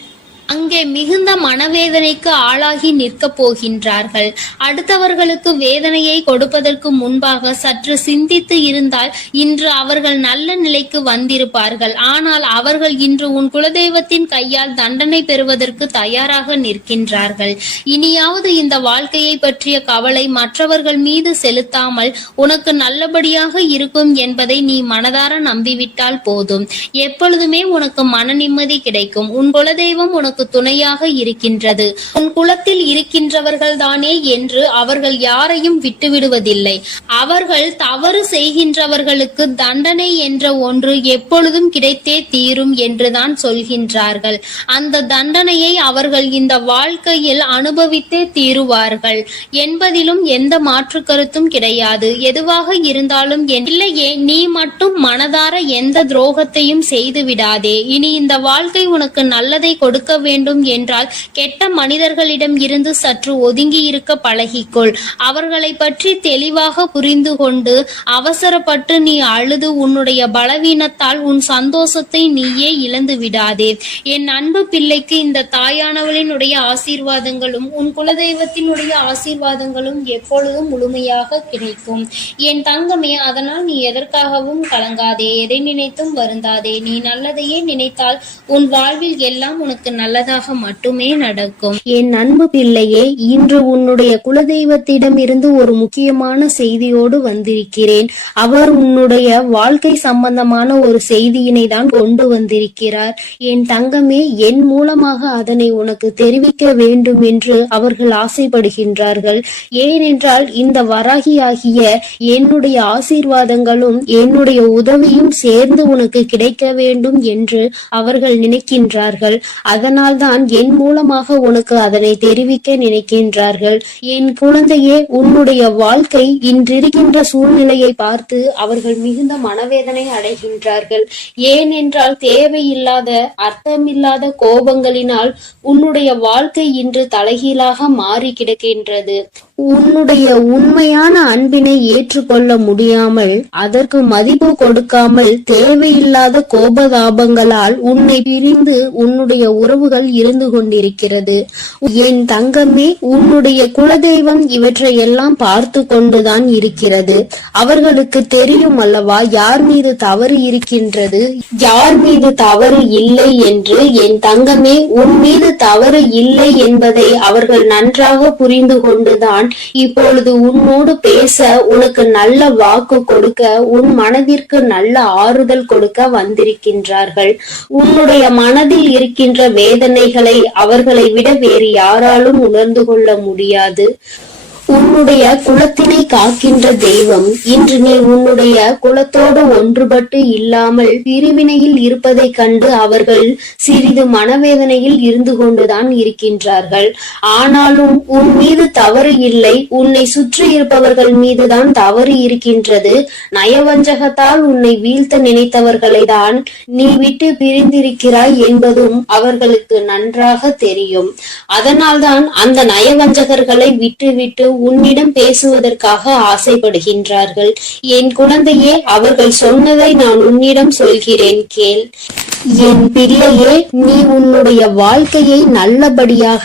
அங்கே மிகுந்த மனவேதனைக்கு ஆளாகி நிற்க போகின்றார்கள். அடுத்தவர்களுக்கு வேதனையை கொடுப்பதற்கு முன்பாக சற்று சிந்தித்து இருந்தால் இன்று அவர்கள் நல்ல நிலைக்கு வந்திருப்பார்கள். ஆனால் அவர்கள் இன்று உன் குலதெய்வத்தின் கையால் தண்டனை பெறுவதற்கு தயாராக நிற்கின்றார்கள். இனியாவது இந்த வாழ்க்கையை பற்றிய கவலை மற்றவர்கள் மீது செலுத்தாமல் உனக்கு நல்லபடியாக இருக்கும் என்பதை நீ மனதார நம்பிவிட்டால் போதும். எப்பொழுதுமே உனக்கு மன நிம்மதி கிடைக்கும். உன் குலதெய்வம் உனக்கு துணையாக இருக்கின்றது. உன் குலத்தில் இருக்கின்றவர்கள் தானே என்று அவர்கள் யாரையும் விட்டுவிடுவதில்லை. அவர்கள் தவறு செய்கின்றவர்களுக்கு தண்டனை என்ற ஒன்று எப்பொழுதும் கிடைத்தே தீரும் என்றுதான் சொல்கின்றார்கள். அந்த தண்டனையை அவர்கள் இந்த வாழ்க்கையில் அனுபவித்தே தீருவார்கள் என்பதிலும் எந்த மாற்று கருத்தும் கிடையாது. எதுவாக இருந்தாலும் இல்லையே, நீ மட்டும் மனதார எந்த துரோகத்தையும் செய்து விடாதே. இனி இந்த வாழ்க்கை உனக்கு நல்லதை கொடுக்க வேண்டும் என்றால் கெட்ட மனிதர்களிடம் இருந்து சற்று ஒதுங்கி இருக்க பழகிக்கொள். அவர்களை பற்றி தெளிவாக புரிந்து கொண்டு அவசரப்பட்டு நீ அழுது உன்னுடைய பலவீனத்தால் உன் சந்தோஷத்தை நீயே இழந்து விடாதே. என் அன்பு பிள்ளைக்கு இந்த தாயானவளினுடைய ஆசீர்வாதங்களும் உன் குலதெய்வத்தினுடைய ஆசீர்வாதங்களும் எப்பொழுதும் முழுமையாக கிடைக்கும். என் தங்கமே, அதனால் நீ எதற்காகவும் கலங்காதே, எதை நினைத்தும் வருந்தாதே. நீ நல்லதையே நினைத்தால் உன் வாழ்வில் எல்லாம் உனக்கு நல்லதாக மட்டுமே நடக்கும். என் அன்பு பிள்ளையே, இன்று உன்னுடைய குலதெய்வத்திடம் இருந்து ஒரு முக்கியமான செய்தியோடு வந்திருக்கிறேன். அவர் உன்னுடைய வாழ்க்கை சம்பந்தமான ஒரு செய்தியினை தான் கொண்டு வந்திருக்கிறார். என் தங்கமே, என் மூலமாக அதனை உனக்கு தெரிவிக்க வேண்டும் என்று அவர்கள் ஆசைப்படுகின்றார்கள். ஏனென்றால் இந்த வராகியாகிய என்னுடைய ஆசீர்வாதங்களும் என்னுடைய உதவியும் சேர்ந்து உனக்கு கிடைக்க வேண்டும் என்று அவர்கள் நினைக்கின்றார்கள். அதனால் தான் என் மூலமாக உனக்கு அதனை தெரிவிக்க நினைக்கின்றார்கள். என் குழந்தையே, உன்னுடைய வாழ்க்கை இன்றிருக்கின்ற சூழ்நிலையை பார்த்து அவர்கள் மிகுந்த மனவேதனை அடைகின்றார்கள். ஏனென்றால் தேவையில்லாத அர்த்தமில்லாத கோபங்களினால் உன்னுடைய வாழ்க்கை இன்று தலைகீழாக மாறி கிடக்கின்றது. உன்னுடைய உண்மையான அன்பினை ஏற்றுக்கொள்ள முடியாமல் அதற்கு மதிப்பு கொடுக்காமல் தேவையில்லாத கோபதாபங்களால் உன்னை பிரிந்து உன்னுடைய உறவுகள் இருந்து கொண்டிருக்கிறது. என் தங்கமே, உன்னுடைய குலதெய்வம் இவற்றையெல்லாம் பார்த்து கொண்டுதான் இருக்கிறது. அவர்களுக்கு தெரியும் அல்லவா யார் மீது தவறு இருக்கின்றது, யார் மீது தவறு இல்லை என்று. என் தங்கமே, உன் மீது தவறு இல்லை என்பதை அவர்கள் நன்றாக புரிந்து கொண்டுதான் இப்பொழுது உன்னோடு பேச, உனக்கு நல்ல வாக்கு கொடுக்க, உன் மனதிற்கு நல்ல ஆறுதல் கொடுக்க வந்திருக்கின்றார்கள். உன்னுடைய மனதில் இருக்கின்ற வேதனைகளை அவர்களை விட வேறு யாராலும் உணர்ந்து கொள்ள முடியாது. உன்னுடைய குலத்தினை காக்கின்ற தெய்வம் இன்று நீ உன்னுடைய குலத்தோடு ஒன்றுபட்டு இல்லாமல் பிரிவினையில் இருப்பதை கண்டு அவர்கள் சிறிது மனவேதனையில் இருந்து கொண்டுதான் இருக்கின்றார்கள். ஆனாலும் உன் மீது தவறு இல்லை, உன்னை சுற்றி இருப்பவர்கள் மீதுதான் தவறு இருக்கின்றது. நயவஞ்சகத்தால் உன்னை வீழ்த்த நினைத்தவர்களை தான் நீ விட்டு பிரிந்திருக்கிறாய் என்பதும் அவர்களுக்கு நன்றாக தெரியும். அதனால்தான் அந்த நயவஞ்சகர்களை விட்டு உன்னிடம் பேசுவதற்காக ஆசைப்படுகின்றார்கள். என் குழந்தையே, அவர்கள் சொன்னதை நான் உன்னிடம் சொல்கிறேன், கேள். என் பிள்ளையே, நீ உன்னுடைய வாழ்க்கையை நல்லபடியாக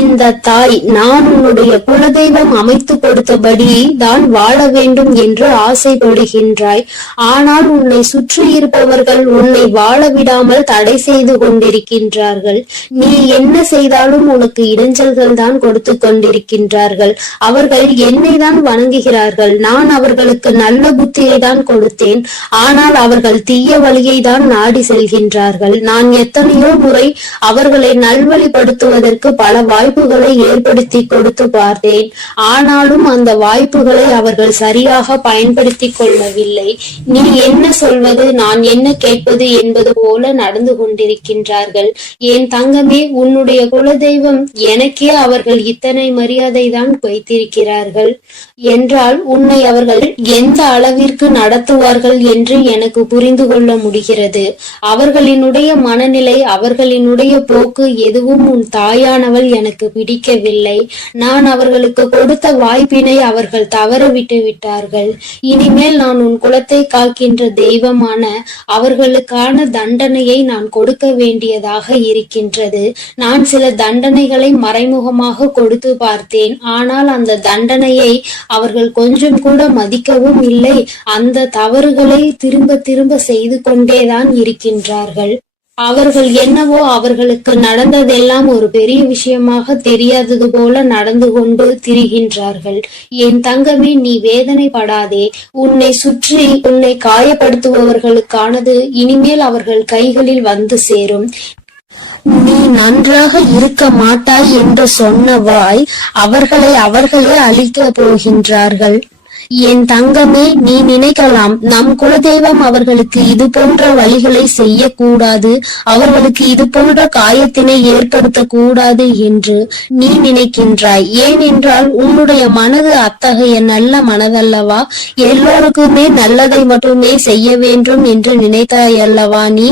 இந்த தாய் நான் உன்னுடைய குலதெய்வம் அமைத்து கொடுத்தபடி தான் வாழ வேண்டும் என்று ஆசைப்படுகின்றாய். ஆனால் உன்னை சுற்றி இருப்பவர்கள் உன்னை வாழ விடாமல் தடை செய்து கொண்டிருக்கின்றார்கள். நீ என்ன செய்தாலும் உனக்கு இடைஞ்சல்கள் தான் கொடுத்து கொண்டிருக்கின்றார்கள். அவர்கள் என்னை தான் வணங்குகிறார்கள். நான் அவர்களுக்கு நல்ல புத்தியை தான் கொடுத்தேன். ஆனால் அவர்கள் தீய வழியை தான் நாடி செல்கின்றார்கள். நான் எத்தனையோ முறை அவர்களை நல்வழிப்படுத்துவதற்கு பல வாய்ப்புகளை ஏற்படுத்தி கொடுத்து பார்த்தேன். ஆனாலும் அந்த வாய்ப்புகளை அவர்கள் சரியாக பயன்படுத்தி கொள்ளவில்லை. நீ என்ன சொல்வது, நான் என்ன கேட்பது என்பது போல நடந்து கொண்டிருக்கின்றார்கள். என் தங்கமே, உன்னுடைய குலதெய்வம் எனக்கே அவர்கள் இத்தனை மரியாதை தான் வைத்திருக்கிறார்கள் என்றால் உன்னை அவர்கள் எந்த அளவிற்கு நடத்துவார்கள் என்று எனக்கு புரிந்து கொள்ள முடிகிறது. அவர்களினுடைய மனநிலை, அவர்களினுடைய போக்கு எதுவும் உன் தாயானவள் எனக்கு பிடிக்கவில்லை. நான் அவர்களுக்கு கொடுத்த வாய்ப்பினை அவர்கள் தவற விட்டு விட்டார்கள். இனிமேல் நான் உன் குலத்தை காக்கின்ற தெய்வமான அவர்களுக்கான தண்டனையை நான் கொடுக்க வேண்டியதாக இருக்கின்றது. நான் சில தண்டனைகளை மறைமுகமாக கொடுத்து பார்த்தேன். ஆனால் அந்த தண்டனையை அவர்கள் கொஞ்சம் கூட மதிக்கவும் இல்லை. அந்த தவறுகளை திரும்ப திரும்ப செய்து கொண்டேதான் இருக்கின்றார்கள். அவர்கள் என்னவோ அவர்களுக்கு நடந்ததெல்லாம் ஒரு பெரிய விஷயமாக தெரியாதது போல நடந்து கொண்டு திரிகின்றார்கள். என் தங்கமே, நீ வேதனைப்படாதே. உன்னை சுற்றி உன்னை காயப்படுத்துபவர்களுக்கானது இனிமேல் அவர்கள் கைகளில் வந்து சேரும். நீ நன்றாக இருக்க மாட்டாய் என்று சொன்ன வாய் அவர்களே அழிக்க போகின்றார்கள். என் தங்கமே, நீ நினைக்கலாம் நம் குலதெய்வம் அவர்களுக்கு இது போன்ற வழிகளை செய்யக்கூடாது, அவர்களுக்கு இது போன்ற காயத்தினை ஏற்படுத்த கூடாது என்று நீ நினைக்கின்றாய். ஏனென்றால் உன்னுடைய மனது அத்தகைய நல்ல மனதல்லவா? எல்லோருக்குமே நல்லதை மட்டுமே செய்ய வேண்டும் என்று நினைத்தாய் அல்லவா? நீ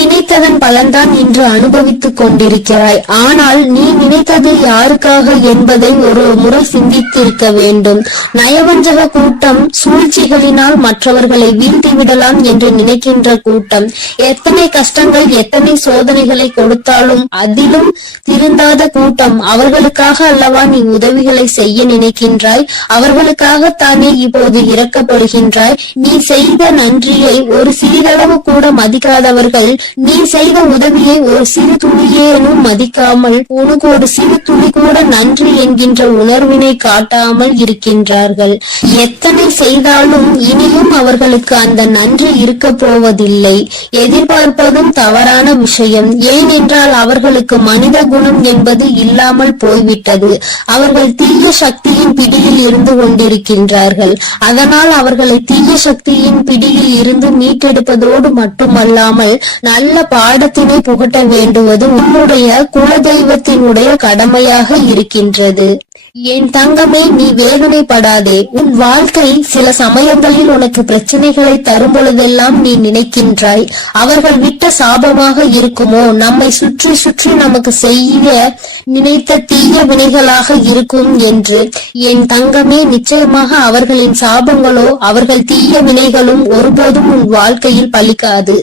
நினைத்ததன் பலன்தான் இன்று அனுபவித்துக் கொண்டிருக்கிறாய். ஆனால் நீ நினைத்தது யாருக்காக என்பதை ஒரு முறை சிந்தித்திருக்க வேண்டும். நயவஞ்சக கூட்டம் சூழ்ச்சிகளினால் மற்றவர்களை வீழ்த்தி விடலாம் என்று நினைக்கின்ற கூட்டம் எத்தனை கஷ்டங்கள் எத்தனை சோதனைகளை கொடுத்தாலும் அதிலும் திருந்தாத கூட்டம். அவர்களுக்காக அல்லவா நீ உதவிகளை செய்ய நினைக்கின்றாய்? அவர்களுக்காகத்தானே இப்போது இறக்கப்படுகின்றாய். நீ செய்த நன்றியை ஒரு சிறிதளவு கூட மதிக்காதவர்கள் நீ செய்த உதவியை ஒரு சிறு துளியேனும் மதிக்காமல் உனக்கு ஒரு சிறு துளி கூட நன்றி என்கின்ற உணர்வினை காட்டாமல் இருக்கின்றார்கள். எத்தனை செய்தாலும் இனியும் அவர்களுக்கு அந்த நன்றி இருக்க போவதில்லை. எதிர்பார்ப்பதும் தவறான விஷயம். ஏனென்றால் அவர்களுக்கு மனித குணம் என்பது இல்லாமல் போய்விட்டது. அவர்கள் தீய சக்தியின் பிடியில் இருந்து கொண்டிருக்கின்றார்கள். அதனால் அவர்களை தீய சக்தியின் பிடியில் இருந்து மீட்டெடுப்பதோடு மட்டுமல்லாமல் நல்ல பாடத்தினை புகட்ட வேண்டுவது உன்னுடைய குலதெய்வத்தினுடைய கடமையாக இருக்கின்றது. என் தங்கமே, நீ வேதனைப்படாதே. உன் வாழ்க்கை சில சமயங்களில் உனக்கு பிரச்சனைகளை தரும் பொழுதெல்லாம் நீ நினைக்கின்றாய், அவர்கள் விட்ட சாபமாக இருக்குமோ, நம்மை சுற்றி சுற்றி நமக்கு செய்ய நினைத்த தீய வினைகளாக இருக்கும் என்று. என் தங்கமே, நிச்சயமாக அவர்களின் சாபங்களோ அவர்கள் தீய வினைகளும் ஒருபோதும் உன் வாழ்க்கையில் பலிக்காது.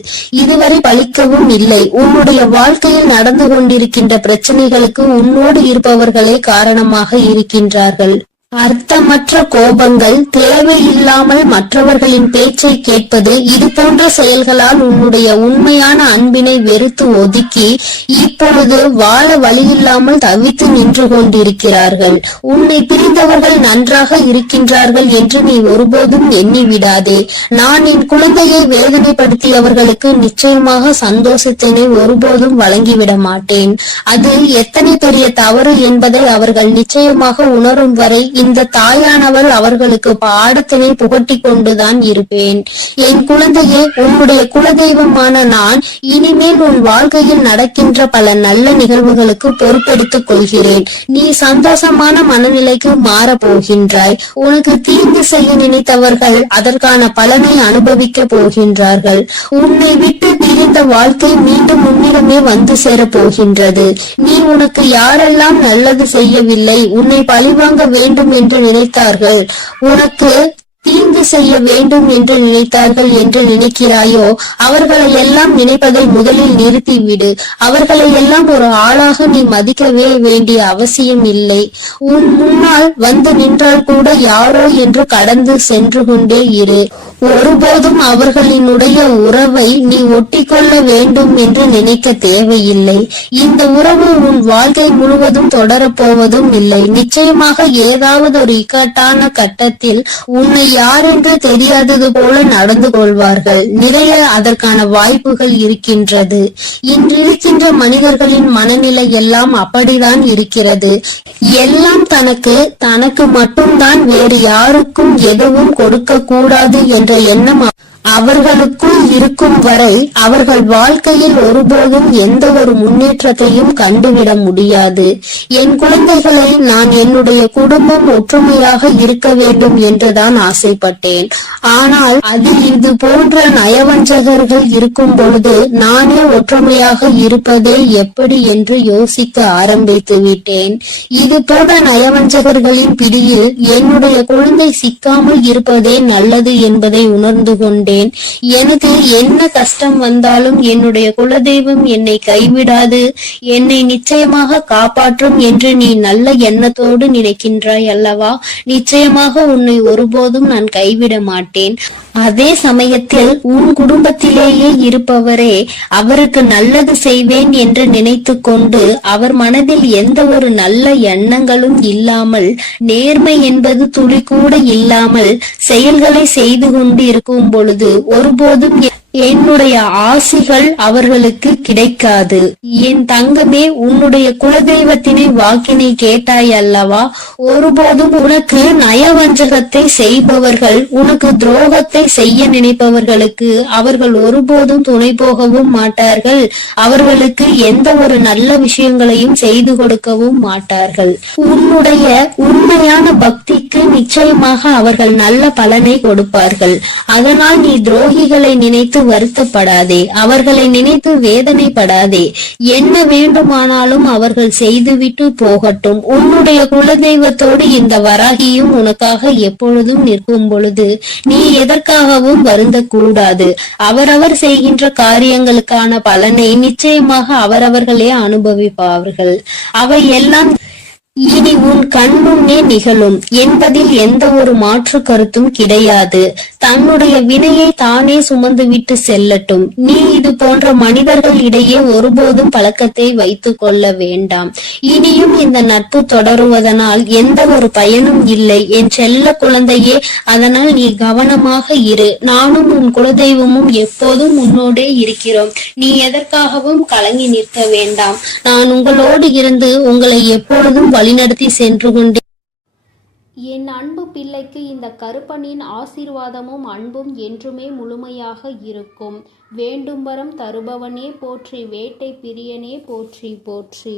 இதுவரை பலிக்கவும் இல்லை. உன்னுடைய வாழ்க்கையில் நடந்து கொண்டிருக்கின்ற பிரச்சனைகளுக்கு உன்னோடு இருப்பவர்களே காரணமாக இருக்கின்றார்கள். அர்த்தமற்ற கோபங்கள், தேவையில்லாமல் மற்றவர்களின் பேச்சை கேட்பது, இது போன்ற செயல்களால் உன்னுடைய உண்மையான அன்பினை வெறுத்து ஒதுக்கி இப்பொழுது வாழ வழியில்லாமல் தவித்து நின்று கொண்டிருக்கிறார்கள். உன்னை பிரிந்தவர்கள் நன்றாக இருக்கின்றார்கள் என்று நீ ஒருபோதும் எண்ணி விடாதே. நான் என் குழந்தையை வேதனைப்படுத்தியவர்களுக்கு நிச்சயமாக சந்தோஷத்தினை ஒருபோதும் வழங்கிவிட மாட்டேன். அது எத்தனை பெரிய தவறு என்பதை அவர்கள் நிச்சயமாக உணரும் வரை இந்த தாயானவள் அவர்களுக்கு பாடத்தினை புகட்டி கொண்டுதான் இருப்பேன். என் குழந்தையே, உன்னுடைய குலதெய்வமான நான் இனிமேல் உன் வாழ்க்கையில் நடக்கின்ற பல நல்ல நிகழ்வுகளுக்கு பொறுப்பெடுத்துக் கொள்கிறேன். நீ சந்தோஷமான மனநிலைக்கு மாற போகின்றாய். உனக்கு தீங்கு செய்ய நினைத்தவர்கள் அதற்கான பலனை அனுபவிக்க போகின்றார்கள். உன்னை விட்டு பிரிந்த வாழ்க்கை மீண்டும் உன்னிடமே வந்து சேர போகின்றது. நீ உனக்கு யாரெல்லாம் நல்லது செய்யவில்லை, உன்னை பழிவாங்க வேண்டும் வேண்டும் என்று நினைத்தார்கள், உனக்கு தீங்கு செய்ய வேண்டும் என்று நினைத்தார்கள் என்று நினைக்கிறாயோ, அவர்களை எல்லாம் நினைப்பதை முதலில் நிறுத்திவிடு. அவர்களை எல்லாம் ஒரு ஆளாக நீ மதிக்கவே வேண்டிய அவசியம் இல்லை. உன் முன்னால் வந்து நின்றால் கூட யாரோ என்று கடந்து சென்று கொண்டே இரு. ஒருபோதும் அவர்களினுடைய உறவை நீ ஒட்டிக்கொள்ள வேண்டும் என்று நினைக்க தேவையில்லை. இந்த உறவு உன் வாழ்க்கை முழுவதும் தொடரப்போவதும் இல்லை. நிச்சயமாக ஏதாவது ஒரு இக்கட்டான கட்டத்தில் உன்னை யார் என்று தெரியாதது போல நடந்து கொள்வார்கள். நிறைய அதற்கான வாய்ப்புகள் இருக்கின்றது. இன்றிருக்கின்ற மனிதர்களின் மனநிலை எல்லாம் அப்படிதான் இருக்கிறது. எல்லாம் தனக்கு மட்டும்தான், வேறு யாருக்கும் எதுவும் கொடுக்க கூடாது என்ற எண்ணம் அவர்களுக்குள் இருக்கும் வரை அவர்கள் வாழ்க்கையில் ஒருபோதும் எந்த ஒரு முன்னேற்றத்தையும் கண்டுவிட முடியாது. என் குழந்தைகளை நான் என்னுடைய குடும்பம் ஒற்றுமையாக இருக்க வேண்டும் என்றுதான் ஆசைப்பட்டேன். ஆனால் அதில் இது போன்ற நயவஞ்சகர்கள் இருக்கும் பொழுது நானே ஒற்றுமையாக இருப்பதே எப்படி என்று யோசிக்க ஆரம்பித்து விட்டேன். இது போன்ற நயவஞ்சகர்களின் பிடியில் என்னுடைய குழந்தை சிக்காமல் இருப்பதே நல்லது என்பதை உணர்ந்து கொண்டேன். எனக்கு என்ன கஷ்டம் வந்தாலும் என்னுடைய குலதெய்வம் என்னை கைவிடாது, என்னை நிச்சயமாக காப்பாற்றும் என்று நீ நல்ல எண்ணத்தோடு நினைக்கின்றாய் அல்லவா? நிச்சயமாக உன்னை ஒருபோதும் நான் கைவிட மாட்டேன். அதே சமயத்தில் உன் குடும்பத்திலேயே இருப்பவரே அவருக்கு நல்லது செய்வேன் என்று நினைத்து கொண்டு அவர் மனதில் எந்த ஒரு நல்ல எண்ணங்களும் இல்லாமல், நேர்மை என்பது துளி கூட இல்லாமல் செயல்களை செய்து கொண்டு இருக்கும் பொழுது ஒருபோதும் என்னுடைய ஆசிகள் அவர்களுக்கு கிடைக்காது. என் தங்கமே, உன்னுடைய குலதெய்வத்தினை வாக்கினை கேட்டாய் அல்லவா? ஒருபோதும் உனக்கு நயவஞ்சகத்தை செய்பவர்கள், உனக்கு துரோகத்தை செய்ய நினைப்பவர்களுக்கு அவர்கள் ஒருபோதும் துணை போகவும் மாட்டார்கள். அவர்களுக்கு எந்த ஒரு நல்ல விஷயங்களையும் செய்து கொடுக்கவும் மாட்டார்கள். உன்னுடைய உண்மையான பக்திக்கு நிச்சயமாக அவர்கள் நல்ல பலனை கொடுப்பார்கள். அதனால் நீ துரோகிகளை நினைத்து வருத்தப்படாதே, அவர்களை நினைத்து வேதனைப்படாதே. என்ன வேண்டுமானாலும் அவர்கள் செய்துவிட்டு போகட்டும். உன்னுடைய குலதெய்வத்தோடு இந்த வராகியும் உனக்காக எப்பொழுதும் நிற்கும் பொழுது நீ எதற்காகவும் வருந்தக்கூடாது. அவரவர் செய்கின்ற காரியங்களுக்கான பலனை நிச்சயமாக அவரவர்களே அனுபவிப்பார்கள். அவை எல்லாம் இனி உன் கண் முன்னே நிகழும் என்பதில் எந்த ஒரு மாற்று கருத்தும் கிடையாது. தன்னுடைய வினையை தானே சுமந்துவிட்டு செல்லட்டும். நீ இது போன்ற மனிதர்கள் இடையே ஒருபோதும் பழக்கத்தை வைத்துக் கொள்ள வேண்டாம். இனியும் இந்த நட்பு தொடருவதனால் எந்த ஒரு பயனும் இல்லை என் செல்ல குழந்தையே. அதனால் நீ கவனமாக இரு. நானும் உன் குலதெய்வமும் எப்போதும் உன்னோடே இருக்கிறோம். நீ எதற்காகவும் கலங்கி நிற்க வேண்டாம். நான் உங்களோடு இருந்து உங்களை எப்பொழுதும் வழிநடத்தி சென்று கொண்டே. என் அன்பு பிள்ளைக்கு இந்த கருப்பனின் ஆசீர்வாதமும் அன்பும் என்றுமே முழுமையாக இருக்கும். வேண்டும் வரம் தருபவனே போற்றி, வேட்டை பிரியனே போற்றி போற்றி.